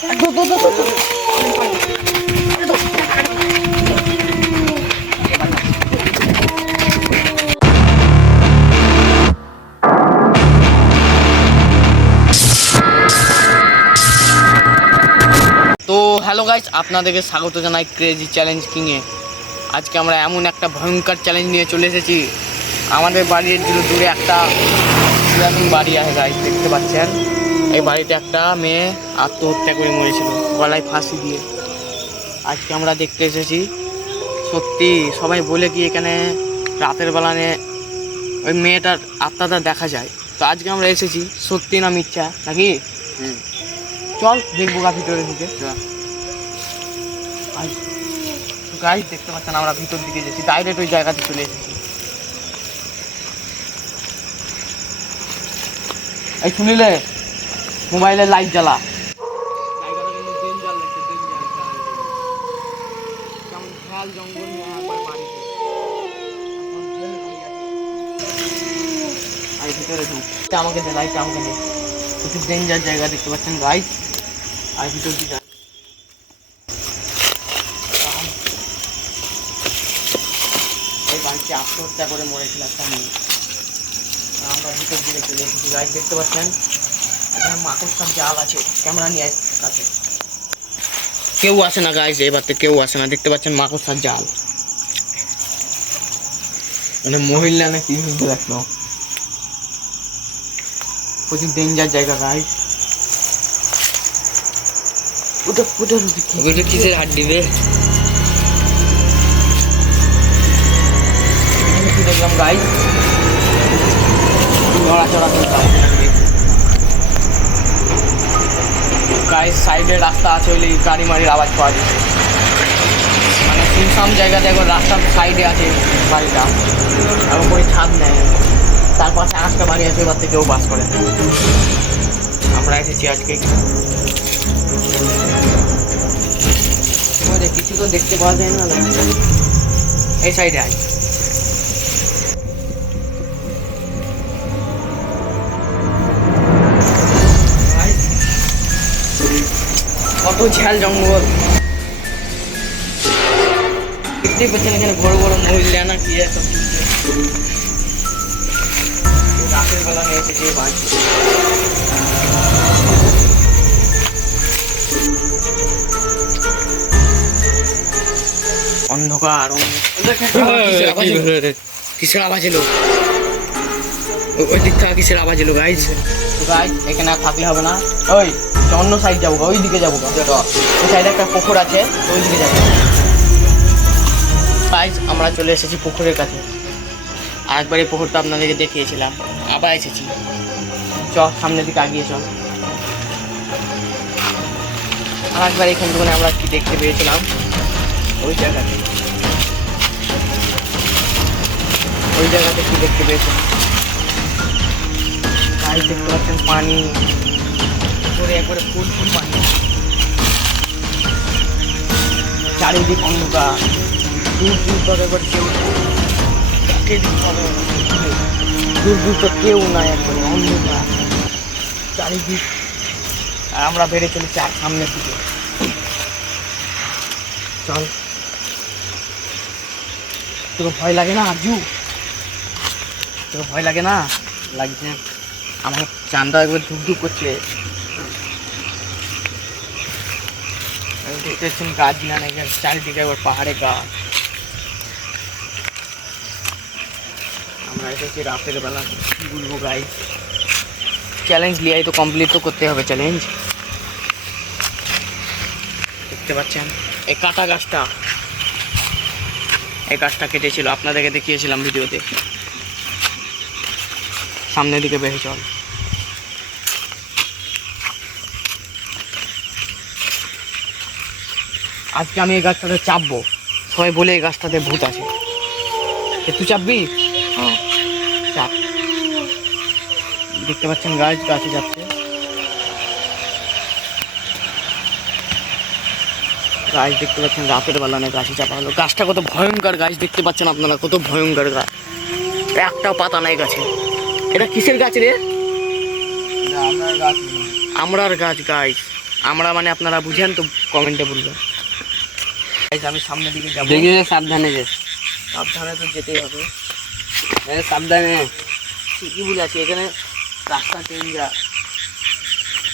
তো hello guys, আপনাদেরকে স্বাগত জানাই ক্রেজি চ্যালেঞ্জ কিংয়ে। আজকে আমরা এমন একটা ভয়ঙ্কর চ্যালেঞ্জ নিয়ে চলে এসেছি। আমাদের বাড়ির দূরে একটা পুরাতন বাড়ি আছে গাইস, দেখতে পাচ্ছেন। এই বাড়িতে একটা মেয়ে আত্মহত্যা করে মরেছিল গলায় ফাঁসি দিয়ে। আজকে আমরা দেখতে এসেছি। সত্যি সবাই বলে কি এখানে রাতের বেলা ওই মেয়েটার আত্মাটা দেখা যায়। তো আজকে আমরা এসেছি, সত্যি না মিথ্যা নাকি? চল দেখবো গা ভিতরে ঢুকে। গাইস দেখতে পাচ্ছেন আমরা ভিতর দিকে যাচ্ছি, ডাইরেক্ট ওই জায়গাতে চলে এসেছি। এই শুনিলে মোবাইলের লাইট জ্বালা। আমাকে দে লাইট, আমাকে দে। প্রচুর ডেঞ্জার জায়গা দেখতে পাচ্ছেন গাইস। আর ভিতর দিকে এই বাড়িতে আত্মহত্যা করে মরেছিল একটা মেয়ে। আমরা ভিতর দিকে চলে এসেছি গাইস, দেখতে পাচ্ছেন। এখানে মাকড়সার জাল আছে, ক্যামেরা নিয়ে কাছে। কেউ আসে না গাইস, এবারতে কেউ আসে না, দেখতে পাচ্ছেন মাকড়সার জাল। মানে মহিলা না কি হইতে রাখলো। প্রচুর ডেঞ্জার জায়গা গাইস। ওটা কিসের হাত দিবে? দেখলাম গাইস নড়াচড়া করতাম গাইস। সাইডে রাস্তা আছে, ওই গাড়ি মাড়ির আওয়াজ পাওয়া যাচ্ছে। মানে শুনশান জায়গাতে এখন রাস্তার সাইডে আছে বাড়িটা, আর উপরে ছাদ নেয়। তার পাশে আরেকটা বাড়ি আছে, এবার থেকেও বাস করে। আমরা এসেছি আজকে। কিছু তো দেখতে পাওয়া যায় না। এই সাইডে আয়। কত ঝাল জঙ্গল দেখতেই পাচ্ছেন। এখানে বড় বড় মহিলা না কি সব রাতের বেলা নিয়ে এসেছে বাড়ি। অন্ধকার। কিসের আওয়াজ এলো? ওই দিক থেকে কিসের আওয়াজ এলো গাইজ? গাইজ এখানে আর থাকলে হবে না। ওই অন্য সাইড যাবো, ওই দিকে যাবো। ওই সাইডে একটা পুকুর আছে, ওই দিকে যাবো গাইজ। আমরা চলে এসেছি পুকুরের কাছে। আরেকবার এই পুকুরটা আপনাদেরকে দেখিয়েছিলাম, আবার এসেছি। চ সামনের দিকে আগিয়ে চল। আরেকবার এখান থেকে আমরা কি দেখতে পেয়েছিলাম ওই জায়গাতে কি দেখতে পেয়েছিলাম গাইজ। দেখতে পাচ্ছেন পানি পুকুরে একবারে ফুল পানি, চারিদিক অন্ধকার। দূর দূর একবার দূর তো কেউ নাই, একবারে অন্ধকার চারিদিক। আর আমরা বেড়ে চলেছি আর সামনের দিকে। চল। তোকে ভয় লাগে না আরজু? তোকে ভয় লাগে না? লাগছে। আমার চানটা একবার ধুকধুক করছে। দেখতে পাচ্ছেন গাছ না, চারিদিকে একবার পাহাড়ে গাছ। আমরা এসেছি রাতের বেলা। কি বলবো গাইস, চ্যালেঞ্জ লিয়াই তো কমপ্লিট তো করতে হবে চ্যালেঞ্জ। দেখতে পাচ্ছেন এই কাটা গাছটা, এই গাছটা কেটেছিল, আপনাদেরকে দেখিয়েছিলাম ভিডিওতে। সামনের দিকে বেশি চল। আজকে আমি এই গাছটাতে চাপবো। সবাই বলে এই গাছটাতে ভূত আছে। তুই চাপবি? চাপ। দেখতে পাচ্ছেন গাছে যাচ্ছে। গাছ দেখতে পাচ্ছেন রাতের বেলা না গাছে চাপা হলো। গাছটা কত ভয়ঙ্কর গাছ দেখতে পাচ্ছেন আপনারা, কত ভয়ঙ্কর গাছ। একটাও পাতা নাই গাছে। এটা কিসের গাছ রে? আমরার গাছ গাছ। আমরা মানে আপনারা বুঝেন তো কমেন্টে বলবেন। আমি সামনের দিকে যাবো, দেখি সাবধানে যে, সাবধানে তো যেতেই হবে। সাবধানে ঠিকই বলে আছি, এখানে রাস্তা ডেঞ্জা।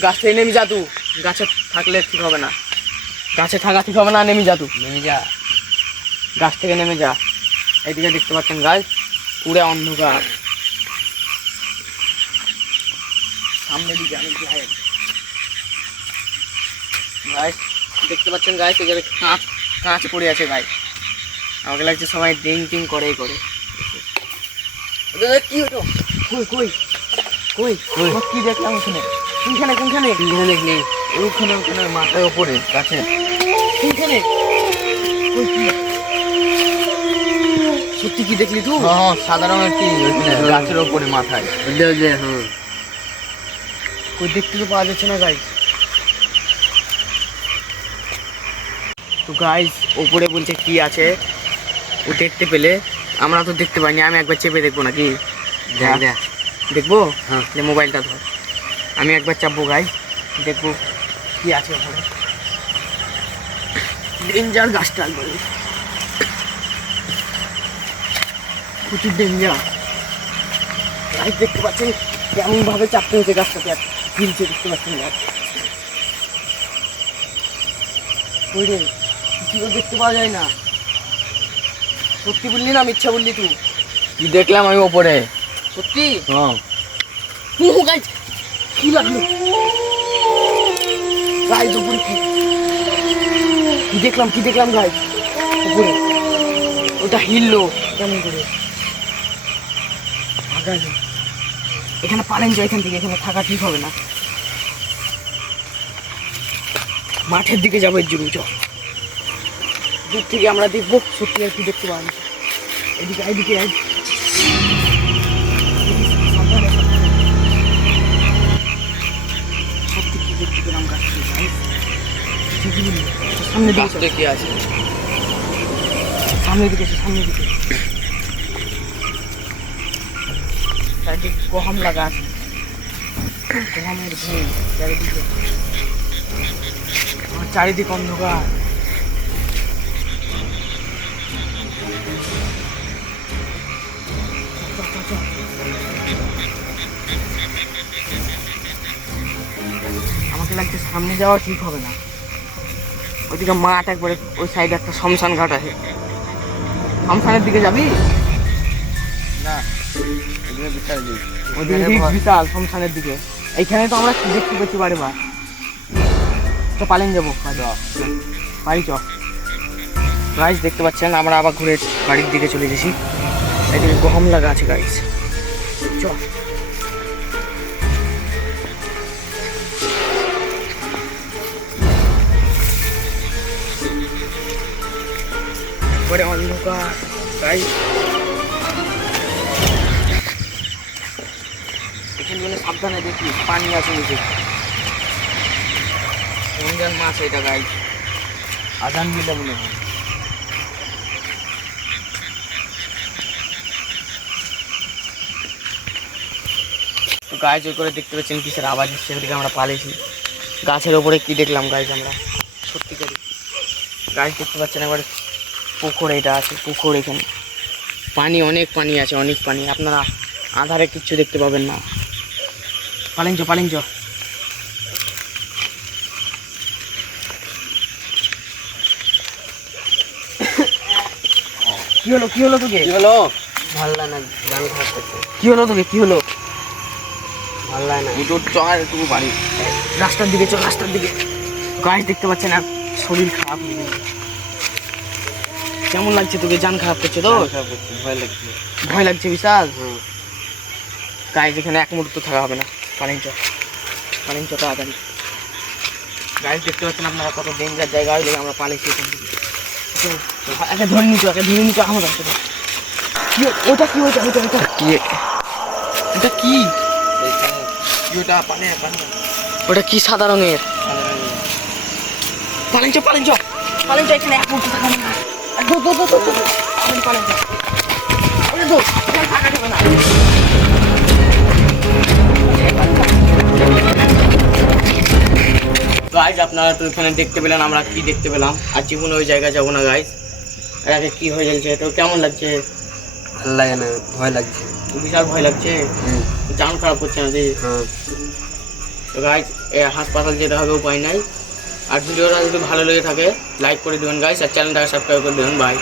গাছ থেকে নেমে যা, তুই গাছে থাকলে ঠিক হবে না, গাছে থাকা ঠিক হবে না, নেমে যা, তুই নেমে যা, গাছ থেকে নেমে যা। এইদিকে দেখতে পাচ্ছেন গাছ পুরো অন্ধকার, সামনের দিকে আমি যাই। গাছ দেখতে পাচ্ছেন গাছ, এখানে কাঁচ কাঁচ পড়ে আছে গাছ। আমাকে লাগছে সবাই ডিং টিং করেই করে। কি হতো? কই কই কই কই কি দেখলাম ওখানে? কোনখানে কোনখানে কোনখানে দেখলি? ওখানে ওখানে মাথার ওপরে গাছে। কোনখানে? কই কি সত্যি কি দেখলি তুই? হ্যাঁ সাদা রঙের কি ওইখানে গাছের ওপরে মাথায়। হ্যাঁ কই দেখতে তো পাওয়া যাচ্ছে না গাইস। তো গাইস ওপরে বলছে কি আছে, ও দেখতে পেলে আমরা তো দেখতে পাইনি। আমি একবার চেপে দেখবো নাকি? দেখবো? হ্যাঁ মোবাইলটা ধর, আমি একবার চাপবো গাইস, দেখবো কি আছে ওপরে। ডেঞ্জার গাছটা একবার, প্রচুর ডেঞ্জার গাইস। দেখতে পাচ্ছেন কেমন ভাবে চাপতে হয়েছে গাছটাকে, হিলছে দেখতে পাচ্ছেন গাছ। ওই রে কিছু দেখতে পাওয়া যায় না। সত্যি বললি না মিথ্যা বললি তুই? কি দেখলাম আমি ওপরে? সত্যি? হ্যাঁ গাইস কি লাগলো গাইস উপরে? কি দেখলাম কি দেখলাম গাইস উপরে? ওটা হিললো কেমন করে? এখানে পারেন যে, এখান থেকে এখানে থাকা ঠিক হবে না। মাঠের দিকে যাবো এর জন্য, চল দূর থেকে আমরা দেখবো সত্যি আর কি দেখতে পাবো। এদিকে এদিকে সত্যি কি দেখতে পেলাম গাছ থেকে। সামনে দিকে কি আছে? সামনের দিকে সামনের দিকে চারিদিকে গহম লাগা আছে, গহমের ভূমি চারিদিকে, চারিদিকে অন্ধকার। আমাকে লাগছে সামনে যাওয়া ঠিক হবে না। ওইদিকে মাঠ একবারে, ওই সাইডে একটা শ্মশান ঘাট আছে। শ্মশানের দিকে যাবি? না ওইদিকে বিশাল শ্মশানের দিকে। এইখানে তো আমরা দেখতে পেয়েছি বারে বার। তো পালিয়ে যাবো বাড়ি চ। গাইস দেখতে পাচ্ছেন আমরা আবার ঘুরে বাড়ির দিকে চলে গেছি। এদিকে গহম লাগা আছে গাইস, চ। একবারে অন্ধকার গাইস। এখানে মানে সাবধানে দেখি, পানি আছে নিচে। রমজান মাছ এটা গাইস, আজান দিলে মনে হয়। তো গাছ ওই করে দেখতে পাচ্ছেন কিসের আওয়াজ হচ্ছে, সেদিকে আমরা পালিয়েছি। গাছের ওপরে কি দেখলাম গাছ আমরা সত্যিকারই। গাছ দেখতে পাচ্ছেন একবার পুকুর, এটা আছে পুকুর, এখানে পানি অনেক পানি আছে, অনেক পানি। আপনারা আধারে কিচ্ছু দেখতে পাবেন না। পালিঞ্চ পালিঞ্চ। কি হলো কি হলো তোকে? কি হলো? ভালো লাগে না, গান খারাপ করছে। কি হলো তোকে? কি হলো? ভালো লাগে না। তোর চল একটু বাড়ি, রাস্তার দিকে চল, রাস্তার দিকে। গাছ দেখতে পাচ্ছেন আর শরীর খারাপ হয়ে গেছে। কেমন লাগছে তোকে? জান খারাপ করছে তো? ভয় লাগছে। ভয় লাগছে বিশাল? হুম। গাছ এখানে এক মুহূর্ত থাকা হবে না। পালিঞ্চ পালিঞ্চ তাড়াতাড়ি। গাছ দেখতে পাচ্ছেন আপনারা কত ডেঞ্জার জায়গা হলে আমরা পালিয়েছি এখান থেকে। একে ধরে নিতো, একে ধরে নিতো আমার কাছে। কি ওটা? কি ওটা? ওটা ওটা কি? এটা কি? ওটা পানি পানি। ওটা কি সাদা রঙের? পালিঞ্চ পালিঞ্চ পালিঞ্চ, এখানে এক মুহূর্ত থাকা হবে না। পালিঞ্চ থাকা যাবে না। গাইজ আপনারা তো এখানে দেখতে পেলেন আমরা কি দেখতে পেলাম, আর জীবনে ওই জায়গায় যাবো না গাইজ। এর আগে কী হয়ে যাচ্ছে, তো কেমন লাগছে? ভালো লাগে না, ভয় লাগছে। বিশাল ভয় লাগছে, জান খারাপ করছে না যে। হ্যাঁ। তো গাইজ হাসপাতাল যেতে হবে, উপায় নাই। আর ভিডিওটা যদি ভালো লেগে থাকে লাইক করে দেবেন গাইজ, আর চ্যানেলটাকে সাবস্ক্রাইব করে দেবেন। বাই।